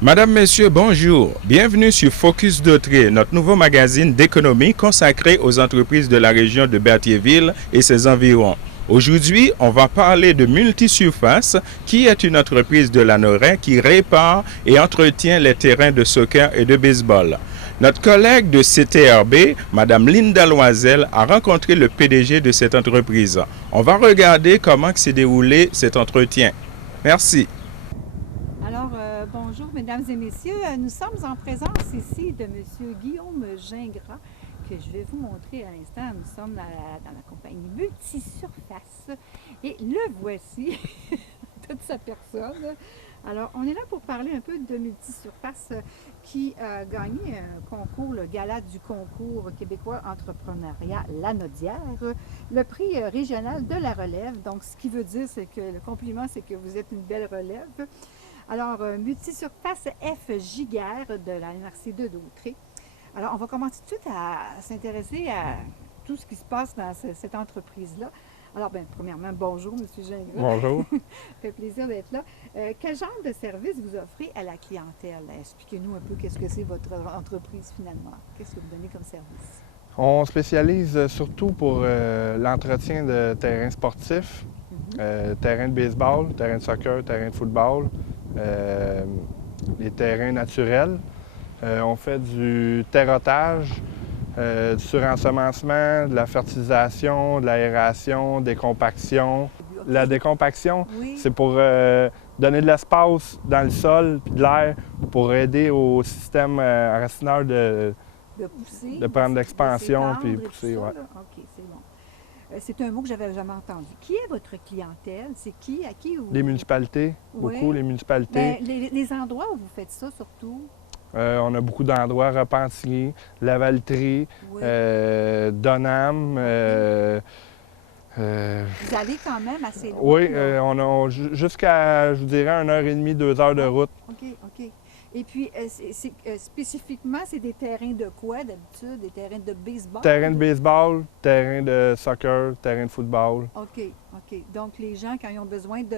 Madame, Messieurs, bonjour. Bienvenue sur Focus Dautré, notre nouveau magazine d'économie consacré aux entreprises de la région de Berthierville et ses environs. Aujourd'hui, on va parler de Multisurface, qui est une entreprise de Lanorain qui répare et entretient les terrains de soccer et de baseball. Notre collègue de CTRB, Madame Linda Loisel, a rencontré le PDG de cette entreprise. On va regarder comment s'est déroulé cet entretien. Merci. Alors, bonjour mesdames et messieurs. Nous sommes en présence ici de M. Guillaume Gingras, que je vais vous montrer à l'instant. Nous sommes dans la compagnie Multisurface et le voici, toute sa personne. Alors, on est là pour parler un peu de Multisurface qui a gagné un concours, le gala du concours québécois entrepreneuriat Lanaudière, le prix régional de la relève. Donc, ce qui veut dire, c'est que le compliment, c'est que vous êtes une belle relève. Alors, Multisurface F. Giguère de la MRC de Dautré. Alors, on va commencer tout de suite à s'intéresser à tout ce qui se passe dans cette entreprise-là. Alors, bien, premièrement, bonjour, M. Gingras. Bonjour. Ça fait plaisir d'être là. Quel genre de service vous offrez à la clientèle? Expliquez-nous un peu qu'est-ce que c'est votre entreprise finalement. Qu'est-ce que vous donnez comme service? On spécialise surtout pour l'entretien de terrains sportifs, terrains de baseball, terrains de soccer, terrains de football, les terrains naturels. On fait du terrotage, du surensemencement, de la fertilisation, de l'aération, des compactions. La décompaction, Oui. c'est pour donner de l'espace dans le sol puis de l'air pour aider au système enracineur De pousser. de prendre l'expansion puis puis pousser. Ouais. OK, c'est bon. C'est un mot que j'avais jamais entendu. Qui est votre clientèle? C'est qui? À qui vous... Les municipalités, Oui. beaucoup les municipalités. Ben, les endroits où vous faites ça surtout? On a beaucoup d'endroits, Repentigny, Lavaltrie, Oui. Donham. Vous allez quand même assez loin. Oui, là. on a jusqu'à, je vous dirais, 1h30, 2 heures de route. OK, OK. Et puis, spécifiquement, c'est des terrains de quoi d'habitude? Des terrains de baseball? Terrain de baseball, terrain de soccer, terrain de football. OK, OK. Donc, les gens, quand ils ont besoin de...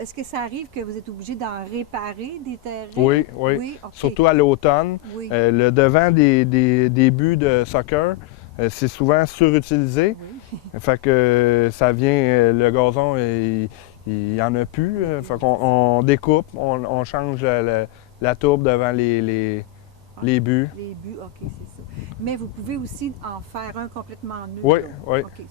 Est-ce que ça arrive que vous êtes obligé d'en réparer des terrains? Oui. Oui, OK. Surtout à l'automne. Oui. Le devant des buts de soccer, c'est souvent surutilisé. Oui. Fait que ça vient, le gazon, il n'y en a plus. Fait qu'on on découpe, on change la tourbe devant les buts. Les buts, OK, c'est ça. Mais vous pouvez aussi en faire un complètement neutre. Oui, oui. OK,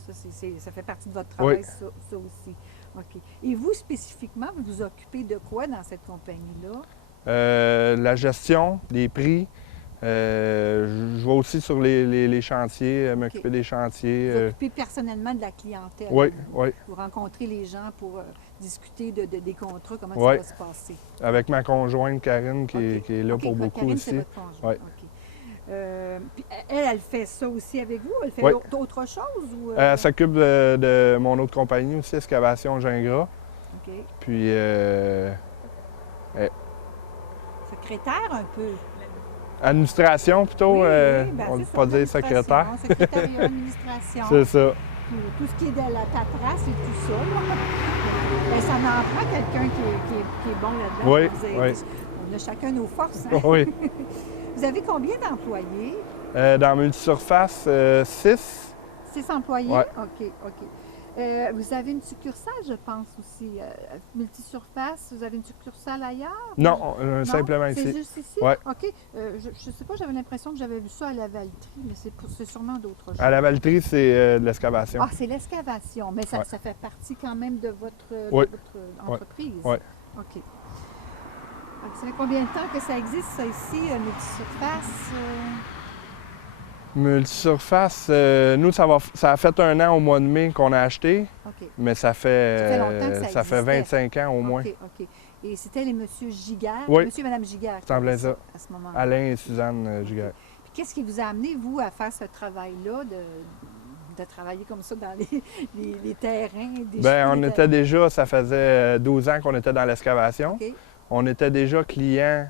ça fait partie de votre travail, Oui. ça aussi. OK. Et vous, spécifiquement, vous vous occupez de quoi dans cette compagnie-là? La gestion, les prix. Je vais aussi sur les chantiers, m'occuper des Vous chantiers. occupez personnellement de la clientèle. Oui, oui. Vous rencontrez les gens pour discuter des contrats, comment Oui. ça va se passer. Avec ma conjointe Karine qui, OK. qui est là OK, pour beaucoup Karine, aussi. c'est votre conjointe. Oui. OK. Puis elle fait ça aussi avec vous? Elle fait Oui. d'autres choses? Ou, Elle s'occupe de mon autre compagnie aussi, Excavation Gingras. OK. Puis Secrétaire un peu. administration plutôt, Oui, ben, on ne c'est peut ça, pas dire secrétaire. l'administration, secrétariat, administration. C'est ça. Tout ce qui est de la paperasse et tout ça. Là. Ben, ça en prend quelqu'un qui est bon là-dedans. Oui, pour vous aider. oui. On a chacun nos forces. Hein? Oui. Vous avez combien d'employés? Dans Multisurface, 6. 6 employés? Ouais. OK, OK. Vous avez une succursale, je pense aussi. Multisurface, vous avez une succursale ailleurs? Non, Non? simplement C'est ici. juste ici? Ouais. OK. Je ne sais pas, j'avais l'impression que j'avais vu ça à la Valtrie, mais c'est sûrement d'autres choses. À la Valtrie, c'est de l'excavation. Ah, c'est l'excavation, mais ça, Ouais. ça fait partie quand même de votre, Oui. entreprise. Oui. OK. Donc, ça fait combien de temps que ça existe, ça ici, Multisurface? Multisurface, nous, ça a fait 1 an au mois de mai qu'on a acheté, OK. mais ça Ça fait longtemps que fait, ça fait existait. 25 ans au moins. OK, OK. Et c'était les monsieur Giguère, Oui. monsieur et madame Giguère qui C'est en plein avaient ça. à ce moment-là. Alain et Suzanne Giguère. Puis qu'est-ce qui vous a amené, vous, à faire ce travail-là, de travailler comme ça dans les terrains? Bien, on était déjà, ça faisait 12 ans qu'on était dans l'excavation. OK, On était déjà clients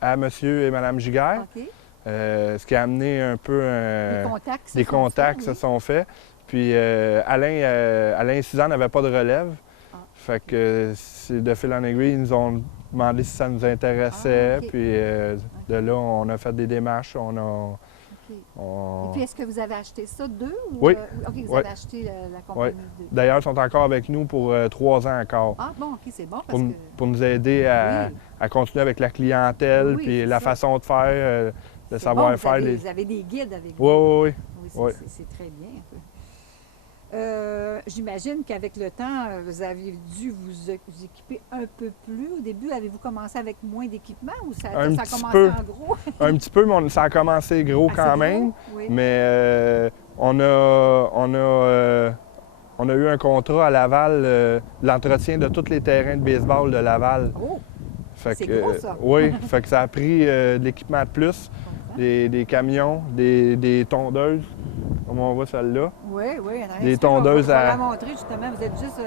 à monsieur et madame Giguère, OK. ce qui a amené un peu Des contacts se sont faits. Puis Alain et Suzanne n'avaient pas de relève. Ah. Fait que c'est de fil en aiguille, ils nous ont demandé si ça nous intéressait. Ah, OK. Puis de là, on a fait des démarches. OK. On- Et puis, est-ce que vous avez acheté ça d'eux? Ou, Oui. OK, vous Oui. avez acheté la compagnie d'eux. D'ailleurs, ils sont encore avec nous pour 3 ans encore. Ah, bon, OK, c'est bon Pour, parce que... pour nous aider à, Oui. à continuer avec la clientèle, Oui, puis c'est la ça. façon de faire, le c'est savoir-faire. Bon, vous avez des guides avec vous. Oui, oui, oui. Oui, Oui. c'est très bien. J'imagine qu'avec le temps, vous avez dû vous équiper un peu plus. Au début, avez-vous commencé avec moins d'équipement ou ça a petit commencé peu. en gros? Un petit peu, mais ça a commencé gros Assez quand gros? même. Oui. Mais on a eu un contrat à Laval, l'entretien de tous les terrains de baseball de Laval. Oh, Fait c'est que, gros, ça. oui, fait que ça a pris de l'équipement de plus, je comprends. des camions, des tondeuses, comme on voit celle-là. Oui, oui. Des tondeuses on va à- la montrer, justement. Vous êtes juste...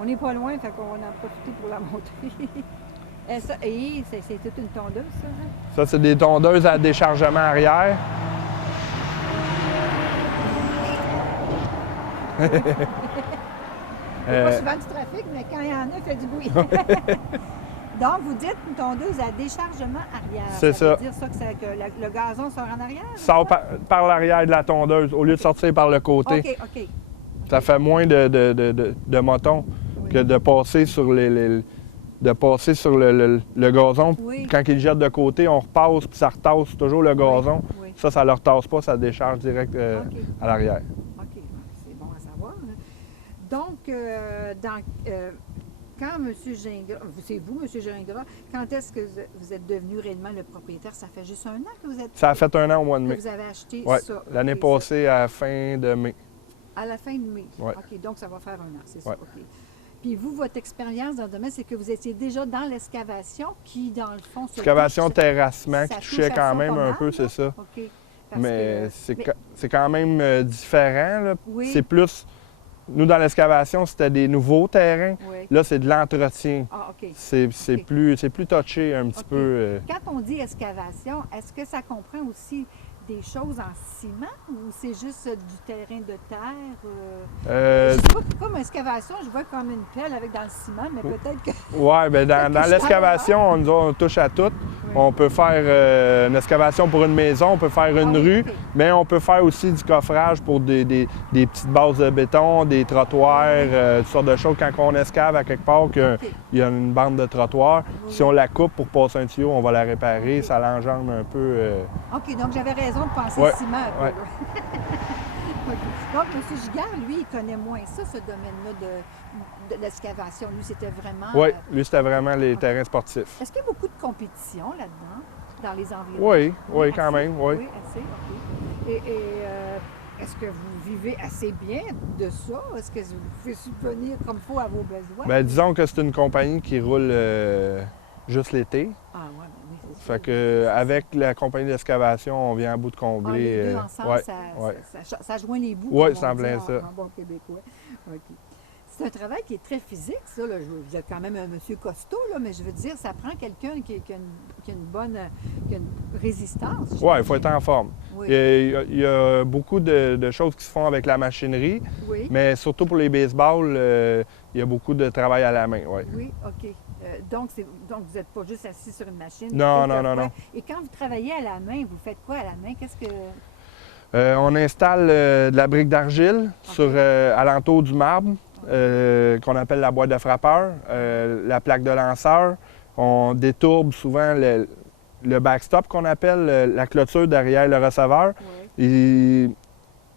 on n'est pas loin, fait qu'on va en profiter pour la montrer. C'est toute une tondeuse, ça? Hein? Ça, c'est des tondeuses à déchargement arrière. Il n'y a pas souvent du trafic, mais quand il y en a, il fait du bruit. Donc, vous dites une tondeuse à déchargement arrière. C'est ça. veut ça. dire ça que le gazon sort en arrière? Sort par l'arrière de la tondeuse, au lieu de sortir par le côté. OK, OK. Ça fait moins de motons Oui. que de passer sur le gazon. Oui. Quand ils jettent de côté, on repasse, puis ça retasse toujours le gazon. Oui. Ça ne le retasse pas, ça décharge direct OK. à l'arrière. OK, c'est bon à savoir. Hein. Donc, quand M. Gingras, c'est vous, M. Gingras, quand est-ce que vous êtes devenu réellement le propriétaire? Ça fait juste 1 an que vous êtes... Ça a fait 1 an au mois de que mai. vous avez acheté Ouais, ça. l'année OK, passée, à la fin de mai. ça. À la fin de mai. Ouais. OK, donc ça va faire 1 an, c'est ça. Ouais. OK. Puis vous, votre expérience dans le domaine, c'est que vous étiez déjà dans l'excavation qui, dans le fond, se Excavation, touche- terrassement, ça qui touche touchait à quand ça même pas un mal, peu, là? c'est ça. OK. Parce Mais que- c'est quand même différent. Là. Oui. C'est plus... Nous, dans l'excavation, c'était des nouveaux terrains. Oui. Là, c'est de l'entretien. Ah, OK. C'est OK. plus touché un petit OK. peu. Quand on dit excavation, est-ce que ça comprend aussi des choses en ciment ou c'est juste du terrain de terre? Je sais pas, comme excavation, je vois comme une pelle avec dans le ciment, mais peut-être que... Oui, bien dans que je l'excavation, on touche à tout. On peut faire une excavation pour une maison, on peut faire une Ah oui, rue, OK. mais on peut faire aussi du coffrage pour des petites bases de béton, des trottoirs, toutes sortes de choses. Quand on excave à quelque part, qu'il OK. y a une bande de trottoir, Oui. si on la coupe pour passer un tuyau, on va la réparer. OK. Ça l'engendre un peu. OK, donc j'avais raison de penser Ouais, ciment un peu. ouais. là. OK. Donc, M. Giguère, lui, il connaît moins ça, ce domaine-là de l'excavation. Lui, c'était vraiment... Oui, lui, c'était vraiment les OK. terrains sportifs. Est-ce qu'il y a beaucoup de compétition là-dedans, dans les environs? Oui, quand assez? même, oui. Oui, assez, OK. Est-ce que vous vivez assez bien de ça? Est-ce que vous pouvez subvenir comme il faut à vos besoins? Bien, disons que c'est une compagnie qui roule juste l'été. Ah, ouais, ben oui, c'est sûr. Fait que avec la compagnie d'excavation, on vient à bout de Ah, combler. les deux ensemble, ouais, ça, ouais. ça joint les bouts. Ouais, comme c'est en on dit plein ça. En bon québécois. OK. C'est un travail qui est très physique, ça. Là. Vous êtes quand même un monsieur costaud, là, mais je veux dire, ça prend quelqu'un qui a une bonne qui a une résistance. Oui, il faut être en forme. Oui. Il y a beaucoup de choses qui se font avec la machinerie, Oui. mais surtout pour les baseballs, il y a beaucoup de travail à la main. Ouais. Oui, OK. Donc, vous n'êtes pas juste assis sur une machine. Non, quelquefois. non, non. Et quand vous travaillez à la main, vous faites quoi à la main? Qu'est-ce que... On installe de la brique d'argile alentour du marbre, qu'on appelle la boîte de frappeur, la plaque de lanceur. On détourbe souvent le backstop qu'on appelle, la clôture derrière le receveur. Oui. Et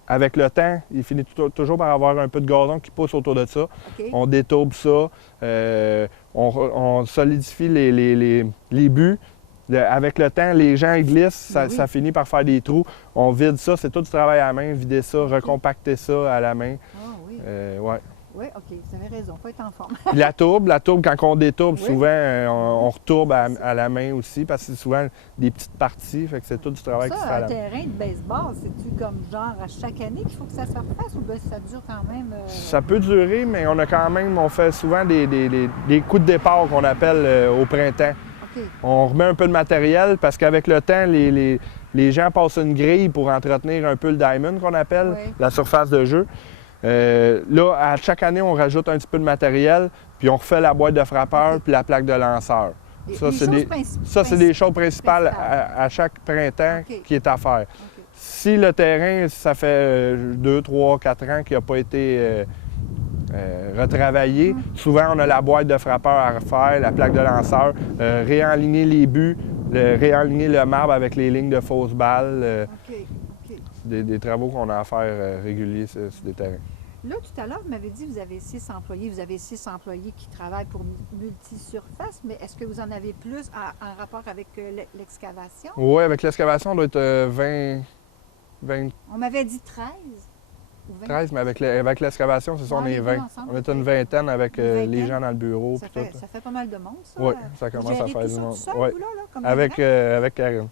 avec le temps, il finit toujours par avoir un peu de gazon qui pousse autour de ça. OK. On détourbe ça, on solidifie les buts. Avec le temps, les gens ils glissent, Oui. ça finit par faire des trous. On vide ça, c'est tout du travail à la main, vider ça, recompacter ça à la main. Ah oui. Ouais. Oui, OK. Vous avez raison. Il faut être en forme. Puis la tourbe, quand on détourbe, Oui. souvent, on retourbe à la main aussi, parce que c'est souvent des petites parties, fait que c'est tout du travail qui se fait Ça, à un la main. terrain de baseball, c'est-tu comme genre à chaque année qu'il faut que ça se refasse ou bien ça dure quand même? Ça peut durer, mais on fait souvent des coups de départ qu'on appelle au printemps. OK. On remet un peu de matériel parce qu'avec le temps, les gens passent une grille pour entretenir un peu le diamond qu'on appelle, Oui. la surface de jeu. Là, à chaque année, on rajoute un petit peu de matériel, puis on refait la boîte de frappeur puis la plaque de lanceur. Ça, c'est des choses principales à chaque printemps qui est à faire. Si le terrain, ça fait 2, 3, 4 ans qu'il n'a pas été retravaillé, souvent on a la boîte de frappeur à refaire, la plaque de lanceur, réaligner les buts, réaligner le marbre avec les lignes de fausses balles. Des travaux qu'on a à faire réguliers sur des terrains. Là, tout à l'heure, vous m'avez dit que vous avez 6 employés. Vous avez 6 employés qui travaillent pour Multisurface, mais est-ce que vous en avez plus en rapport avec l'excavation? Oui, avec l'excavation, on doit être 20... On m'avait dit 13 ou 20? 13, mais avec l'excavation, c'est ça, on est 20. On est une vingtaine avec les gens dans le bureau. Ça fait pas mal de monde, ça? Oui, ça commence à faire du monde. Seul, comme avec Karine.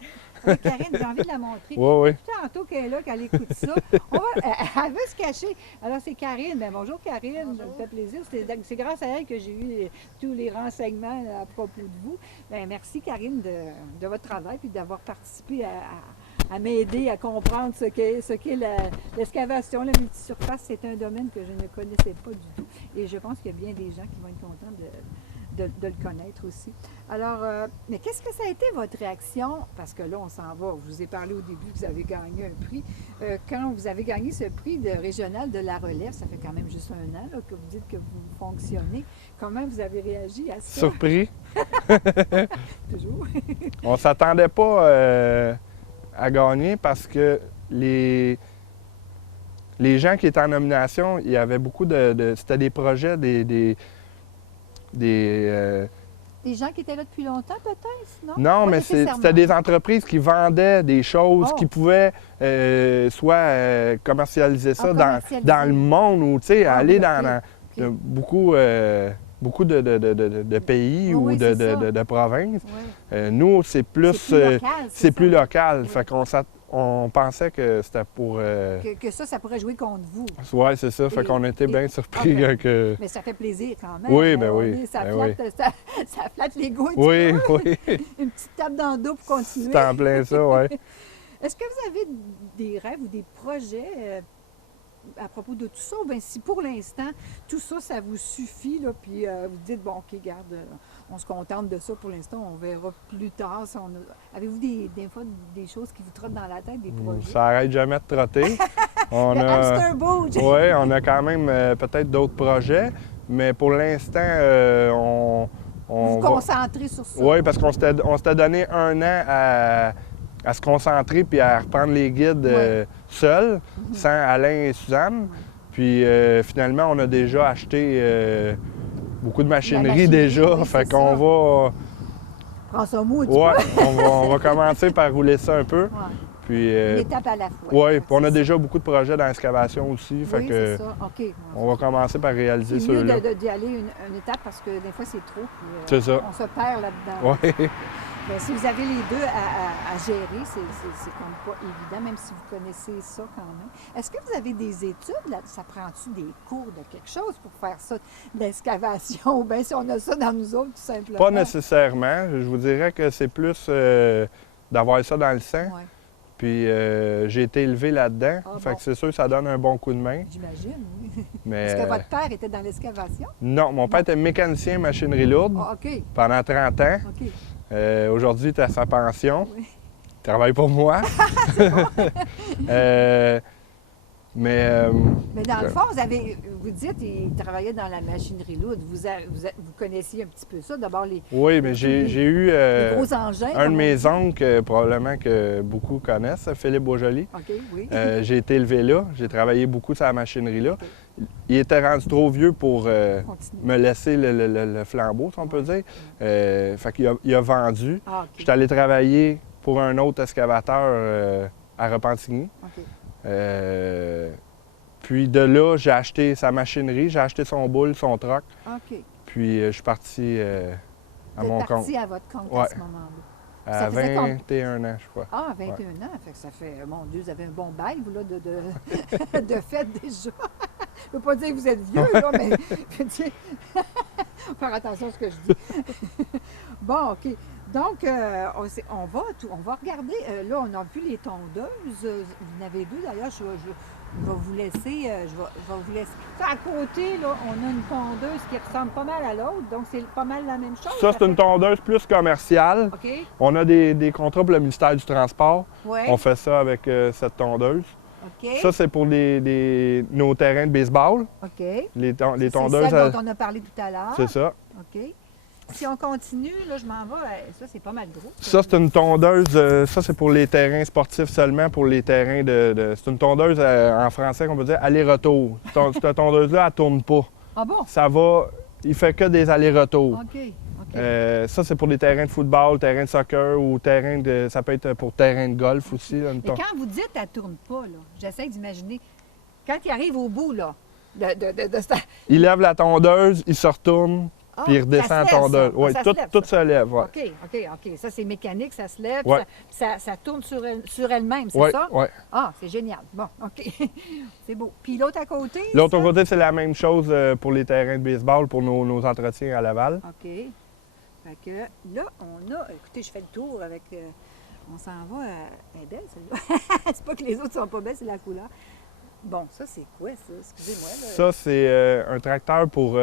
Avec Karine, j'ai envie de la montrer. Oui. Tantôt qu'elle est là, qu'elle écoute ça, elle veut se cacher. Alors, c'est Karine. Bien, bonjour, Karine. Bonjour. Ça me fait plaisir. C'est grâce à elle que j'ai eu tous les renseignements à propos de vous. Bien, merci, Karine, de votre travail et d'avoir participé à m'aider à comprendre ce qu'est l'excavation, la multisurface. C'est un domaine que je ne connaissais pas du tout. Et je pense qu'il y a bien des gens qui vont être contents de le connaître aussi. Alors, mais qu'est-ce que ça a été votre réaction? Parce que là, on s'en va. Je vous ai parlé au début que vous avez gagné un prix. Quand vous avez gagné ce prix régional de la relève, ça fait quand même juste 1 an là, que vous dites que vous fonctionnez. Comment vous avez réagi à ça? Surpris. Toujours. On ne s'attendait pas à gagner parce que les gens qui étaient en nomination, il y avait beaucoup c'était des projets, des gens qui étaient là depuis longtemps, peut-être, non? Non, mais c'était des entreprises qui vendaient des choses, qui pouvaient soit commercialiser ça dans le monde ou, tu sais, aller dans beaucoup de pays ou de provinces. Nous, c'est plus local. Fait qu'on pensait que c'était pour... Que ça pourrait jouer contre vous. Oui, c'est ça. Fait qu'on était bien surpris que... Mais ça fait plaisir quand même. Oui, bien oui. Ça flatte l'ego. Oui. Une petite tape dans le dos pour continuer. C'est en plein ça, oui. Est-ce que vous avez des rêves ou des projets à propos de tout ça? Ou bien si pour l'instant, tout ça, ça vous suffit, là, puis vous dites, bon, OK, garde, on se contente de ça pour l'instant, on verra plus tard. Avez-vous des fois des choses qui vous trottent dans la tête, des projets? Ça n'arrête jamais de trotter. Le hamster bouge! Oui, on a quand même peut-être d'autres projets, mais pour l'instant, vous concentrez sur ça? Oui, parce qu'on s'était donné 1 an à se concentrer puis à reprendre les guides seuls, sans Alain et Suzanne. Puis finalement, on a déjà acheté beaucoup de machinerie déjà. Oui, fait qu'on va... Prends ça mou, tu on va commencer par rouler ça un peu. Ouais. Puis, une étape à la fois. Oui, puis on a déjà beaucoup de projets dans l'excavation aussi. Fait que c'est ça. OK. On va commencer par réaliser c'est mieux ceux-là. d'y aller une étape parce que des fois, c'est trop. C'est ça. On se perd là-dedans. Oui. Bien, si vous avez les deux à gérer, c'est comme pas évident, même si vous connaissez ça quand même. Est-ce que vous avez des études? Là? Ça prend-tu des cours de quelque chose pour faire ça, d'excavation? Ou bien si on a ça dans nous autres, tout simplement? Pas nécessairement. Je vous dirais que c'est plus d'avoir ça dans le sang. Ouais. Puis j'ai été élevé là-dedans. Fait que c'est sûr que ça donne un bon coup de main. J'imagine, oui. Mais, est-ce que votre père était dans l'excavation? Non, mon père était mécanicien machinerie lourde OK. pendant 30 ans. OK. Aujourd'hui, il est à sa pension. Oui. Il travaille pour moi. Mais dans le fond, vous dites qu'il travaillait dans la machinerie lourde. Vous connaissiez un petit peu ça. D'abord, oui, mais j'ai eu les gros engins, un de mes oncles, probablement que beaucoup connaissent, Philippe Beaujoli. OK, oui. J'ai été élevé là. J'ai travaillé beaucoup sur la machinerie là. Okay. Il était rendu trop vieux pour me laisser le flambeau, si on peut dire. Fait qu'il a vendu. Ah, okay. J'étais allé travailler pour un autre excavateur à Repentigny. Okay. Puis de là, j'ai acheté sa machinerie, j'ai acheté son boule, son troc. OK. Puis je suis parti à mon compte. Parti à votre compte à ce moment-là. À 21 ans, je crois. Ah, 21 ans, fait que ça fait, mon Dieu, vous avez un bon bail, vous, là, de fête déjà. Je ne veux pas dire que vous êtes vieux, là, mais je veux dire, faire attention à ce que je dis. Bon, OK. Donc, on va regarder. Là, on a vu les tondeuses. Vous en avez 2, d'ailleurs. je vais vous laisser, je vais vous laisser. Ça, à côté, là, on a une tondeuse qui ressemble pas mal à l'autre, donc c'est pas mal la même chose. Ça, c'est une fait- tondeuse plus commerciale. OK, On a des contrats pour le ministère du Transport. ouais, On fait ça avec cette tondeuse. OK, Ça, c'est pour nos terrains de baseball. OK. Les C'est tondeuses, celle dont on a parlé tout à l'heure. c'est ça. OK. Si on continue, là, je m'en vais. Ça, c'est pas mal gros. Ça, c'est une tondeuse. Ça, c'est pour les terrains sportifs seulement, pour les terrains c'est une tondeuse, en français, qu'on peut dire aller-retour. Cette tondeuse-là, elle tourne pas. Ah bon? Ça va... Il fait que des allers-retours. OK, OK. Ça, c'est pour les terrains de football, terrain de soccer ou terrain de... Ça peut être pour terrain de golf aussi. Là, une Et quand vous dites elle tourne pas, là, j'essaie d'imaginer, quand il arrive au bout, là, de cette... Il lève la tondeuse, il se retourne, Ah, puis il redescend ça la se lève, tondeuse. ça. Oui, Ça se tout, lève, tout ça. se lève, ouais. OK, OK, OK. Ça, c'est mécanique, ça se lève, Ouais. ça tourne sur elle-même, c'est Ouais, ça? ouais. Ah, c'est génial. Bon, OK. C'est beau. Puis l'autre à côté? L'autre ça? côté, c'est la même chose pour les terrains de baseball, pour nos entretiens à Laval. OK. Fait que là, on a... Écoutez, je fais le tour avec... on s'en va... Elle est belle, celle-là. C'est pas que les autres sont pas belles, c'est la couleur. Bon, ça, c'est quoi, ça? Excusez-moi. Là. Ça, c'est un tracteur pour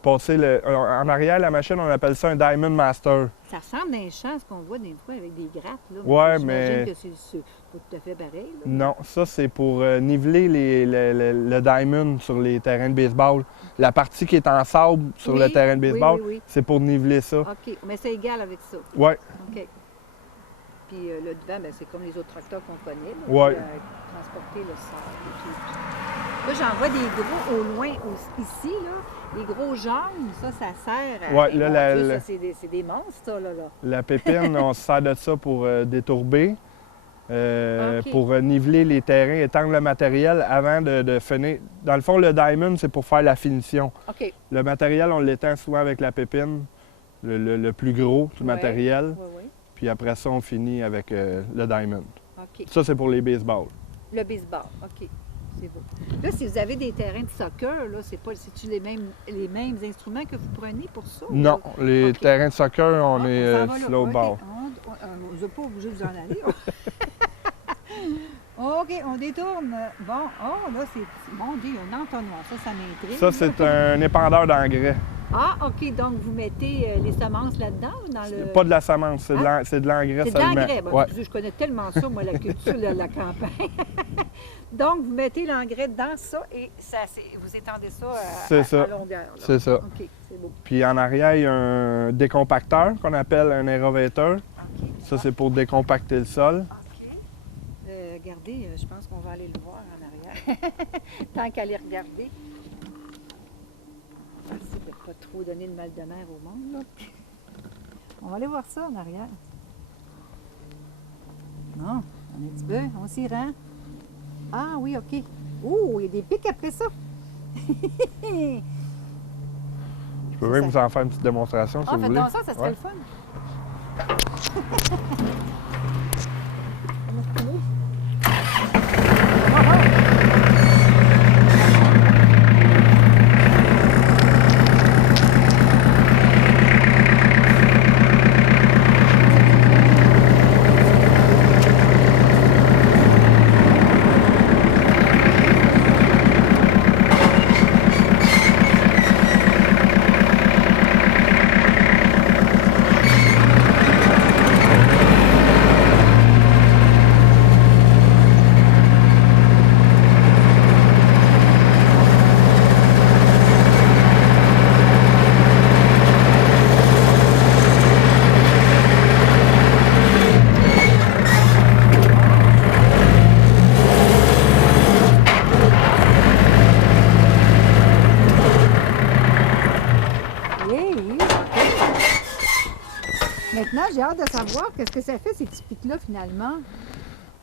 passer le... En arrière, la machine, on appelle ça un Diamond Master. Ça ressemble à un champ, ce qu'on voit des fois avec des grattes. Là. Ouais, J'imagine mais- que c'est pas tout à fait pareil. Là. Non, ça, c'est pour niveler le Diamond sur les terrains de baseball. La partie qui est en sable sur Oui, le terrain de oui, baseball, oui, oui. c'est pour niveler ça. OK, mais c'est égal avec ça. Ouais. OK. Puis le devant, ben, c'est comme les autres tracteurs qu'on connaît. Là, Ouais. puis, transporter le sable. Et tout. Là, j'en vois des gros au loin ici, là. Les gros jaunes, ça sert à... Ouais, Eh, là, mon Dieu, la- ça, c'est des monstres, ça, là. La pépine, on se sert de ça pour détourber, OK. pour niveler les terrains, étendre le matériel avant de finir. Dans le fond, le Diamond, c'est pour faire la finition. OK. Le matériel, on l'étend souvent avec la pépine, le plus gros du Ouais. matériel. Oui, oui. Puis après ça, on finit avec le Diamond. OK. Ça, c'est pour les baseballs. Le baseball, OK. C'est beau. Là, si vous avez des terrains de soccer, là, c'est-tu les mêmes instruments que vous prenez pour ça? ou- Non, les OK. terrains de soccer, on Ah, est s'en va sur là. l'autre OK. bord. Vous n'êtes pas obligé de vous en aller. OK, on détourne. Bon, oh, là, c'est... Mon Dieu, il y a un entonnoir. Ça m'intrigue. Ça, c'est un épandeur d'engrais. Ah, OK, donc vous mettez les semences là-dedans ou dans le... Pas de la semence, c'est Hein? c'est de l'engrais C'est de seulement. l'engrais. Bon, Ouais. excusez, je connais tellement ça, moi, la culture de la campagne. Donc, vous mettez l'engrais dans ça et vous étendez ça C'est à ça. longueur. là. C'est ça. OK, c'est beau. Puis en arrière, il y a un décompacteur qu'on appelle un aérovateur. OK. Ça, c'est pour décompacter le sol. OK. Regardez, je pense qu'on va aller le voir en arrière. Tant qu'à les regarder. Merci de ne pas trop donner de mal de mer au monde. Là. On va aller voir ça en arrière. Non, un petit peu, on s'y rend. Ah oui, OK. Ouh, il y a des pics après ça. Je peux même vous en faire une petite démonstration si Ah, vous voulez. faites donc ça serait Ouais. le fun. Maintenant, j'ai hâte de savoir qu'est-ce que ça fait, ces petits pics-là, finalement.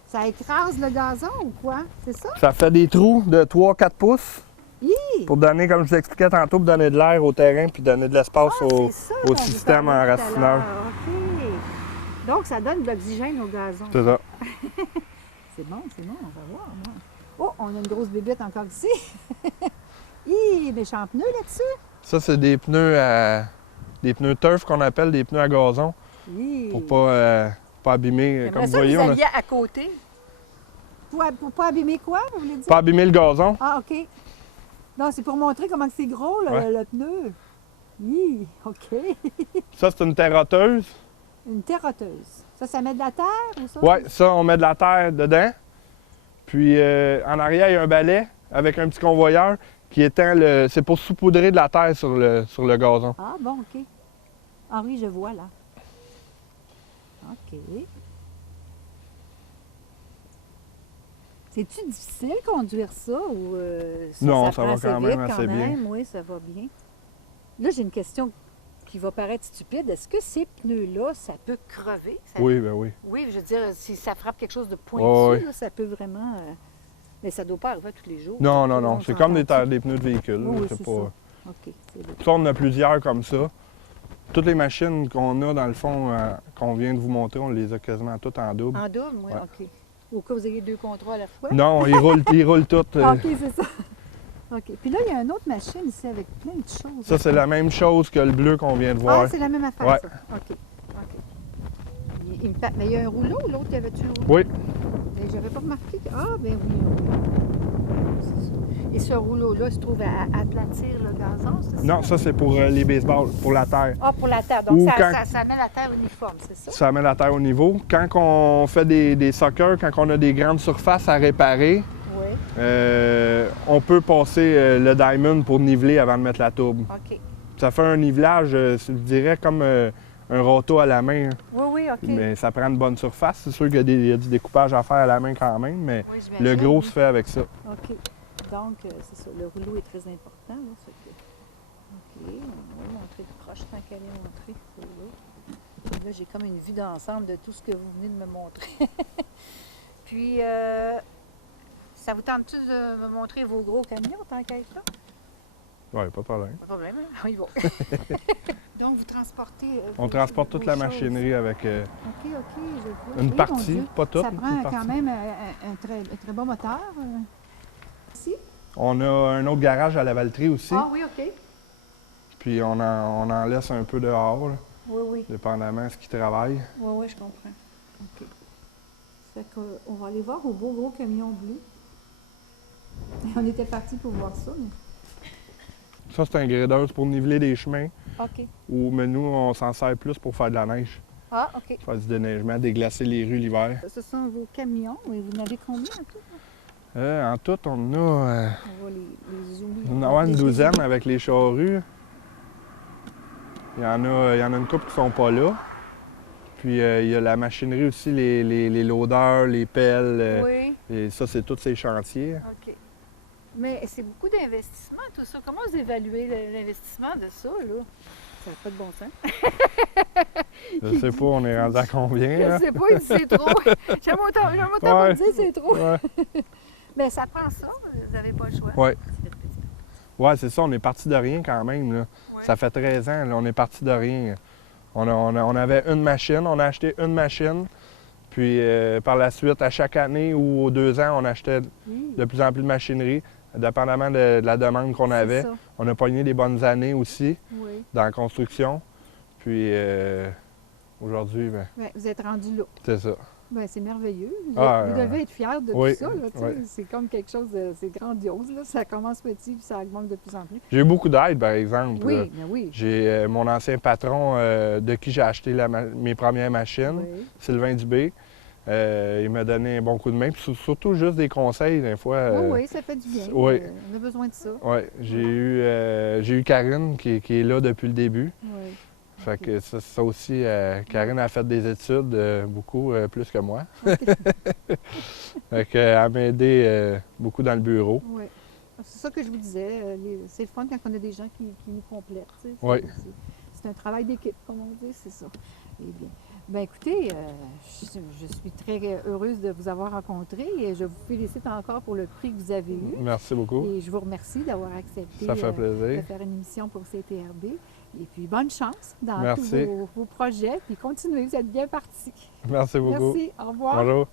Ça écrase le gazon ou quoi? C'est ça? Ça fait des trous de 3-4 pouces Hi! pour donner, comme je vous expliquais tantôt, pour donner de l'air au terrain puis donner de l'espace Ah, au, c'est ça, au dont vous système parliez tout à enracineur. l'heure. OK. Donc, ça donne de l'oxygène au gazon. C'est ça. C'est bon, on va voir. Moi. Oh, on a une grosse bébête encore ici. Hi, méchant pneu là-dessus. Ça, c'est des pneus turf qu'on appelle des pneus à gazon Hi. pour pas abîmer. J'aimerais Comme vous ça que voyez, vous on a- alliez à côté. Pour pas abîmer quoi, vous voulez dire? Pas abîmer le gazon. Ah, OK. Non, c'est pour montrer comment c'est gros, le pneu. Oui, OK. Ça, c'est une terroteuse. Une terroteuse. Ça met de la terre ou ça? Oui, ça, on met de la terre dedans. Puis en arrière, il y a un balai avec un petit convoyeur qui étend le. C'est pour saupoudrer de la terre sur le gazon. Ah, bon, OK. Ah oui, je vois là. OK. C'est-tu difficile conduire ça ou Non, ça prend va assez quand même vite, assez bien. Oui, ça va bien. Là, j'ai une question qui va paraître stupide. Est-ce que ces pneus-là, ça peut crever? Oui, ben oui. Oui, je veux dire, si ça frappe quelque chose de pointu, Oui. là, ça peut vraiment... Mais ça ne doit pas arriver tous les jours. Non, non, On non. C'est comme s'entend-tu? des pneus de véhicule. Oui, là, c'est pas... ça. OK, c'est bon. Ça, on en a plusieurs comme ça. Toutes les machines qu'on a, dans le fond, qu'on vient de vous montrer, on les a quasiment toutes en double. En double, oui, Ouais. OK. Au cas où vous ayez 2 contrats à la fois? Non, ils roulent toutes. Ah, OK, c'est ça. OK. Puis là, il y a une autre machine ici avec plein de choses. Ça, c'est la même chose que le bleu qu'on vient de voir. Ah, c'est la même affaire, Ouais. ça. OK. OK. Mais il y a un rouleau, l'autre, il y avait-tu un rouleau? Oui, Mais j'avais pas remarqué que... Ah, ben oui. C'est ça. Et ce rouleau-là se trouve à aplatir le gazon, c'est ça? non, ça, c'est pour les baseballs, pour la terre. Ah, pour la terre. Donc, Ou ça, quand- ça met la terre uniforme, c'est ça? Ça met la terre au niveau. Quand on fait des soccer, quand on a des grandes surfaces à réparer, Oui. on peut passer le diamond pour niveler avant de mettre la tourbe. OK. Ça fait un nivelage, je dirais, comme un râteau à la main. Oui, oui, OK. Mais ça prend une bonne surface. C'est sûr qu'il y a du découpage à faire à la main quand même, mais Oui, j'imagine, le gros oui. se fait avec ça. OK. Donc, c'est ça. Le rouleau est très important. Là, ça fait que- OK. On va montrer de proche tant qu'elle est montrée. Là, j'ai comme une vue d'ensemble de tout ce que vous venez de me montrer. Puis, ça vous tente-tu de me montrer vos gros camions tant qu'à être là? Oui, pas de problème. Pas de problème, hein? On y va. Donc, vous transportez... On transporte toute la machinerie avec OK, OK, je vois. une Oui, partie, mon Dieu. pas toute. Ça une prend partie. quand même un très bon moteur. Ici? On a un autre garage à la Valtrie aussi, Ah oui, OK. puis on en laisse un peu dehors, là, Oui, oui. dépendamment de ce qui travaille. Oui, oui, je comprends. OK. Fait qu'on va aller voir au beau gros camion bleu. On était parti pour voir ça, mais... Ça, c'est un gradeuse pour niveler des chemins, OK. mais nous, on s'en sert plus pour faire de la neige, Ah, OK. faire du déneigement, déglacer les rues l'hiver. Ce sont vos camions. Et vous en avez combien en tout? En tout, on a, On va les zoomer. on en a une douzaine avec les charrues. Il y en a une couple qui sont pas là. Puis il y a la machinerie aussi, les loaders, les pelles. Oui, Et ça, c'est tous ces chantiers. OK. Mais c'est beaucoup d'investissement, tout ça. Comment vous évaluez l'investissement de ça, là? Ça n'a pas de bon sens. Je sais pas, on est rendu à combien, Je là? sais pas, il dit c'est trop. J'aime autant Ouais. me dire c'est trop. Ouais. Mais ça prend ça, vous n'avez pas le choix. Ouais. C'est petit. Ouais, c'est ça, on est parti de rien quand même, là. Ouais. Ça fait 13 ans, là, on est parti de rien. On avait une machine, on a acheté une machine. Puis par la suite, à chaque année ou aux 2 ans, on achetait Oui, de plus en plus de machinerie, dépendamment de la demande qu'on c'est avait. ça. On a pogné des bonnes années aussi Oui. dans la construction. Puis aujourd'hui, ben, Ouais, vous êtes rendu là. c'est ça. Ben, c'est merveilleux. Vous, Ah, vous devez être fiers de oui, tout ça. Là, tu sais. oui. C'est comme quelque chose de... C'est grandiose. Là. Ça commence petit puis ça augmente de plus en plus. J'ai eu beaucoup d'aide, par exemple. là. Oui, mais oui. J'ai mon ancien patron de qui j'ai acheté mes premières machines, Oui. Sylvain Dubé. Il m'a donné un bon coup de main. Puis surtout juste des conseils, des fois. Oui, oui, ça fait du bien. oui. On a besoin de ça. Ouais, j'ai eu Karine qui est là depuis le début. Oui. Fait que ça aussi, Karine a fait des études, beaucoup plus que moi. Fait qu'elle m'a aidé beaucoup dans le bureau. Oui. C'est ça que je vous disais. C'est le fun quand on a des gens qui nous complètent. Tu sais. Oui. C'est un travail d'équipe, comme on dit, c'est ça. Eh bien. Ben écoutez, je suis très heureuse de vous avoir rencontré et je vous félicite encore pour le prix que vous avez eu. Merci beaucoup. Et je vous remercie d'avoir accepté Ça fait de plaisir. faire une émission pour CTRB. Et puis bonne chance dans Merci. tous vos projets. Puis continuez, vous êtes bien partis. Merci beaucoup. Merci, au revoir. Bonjour.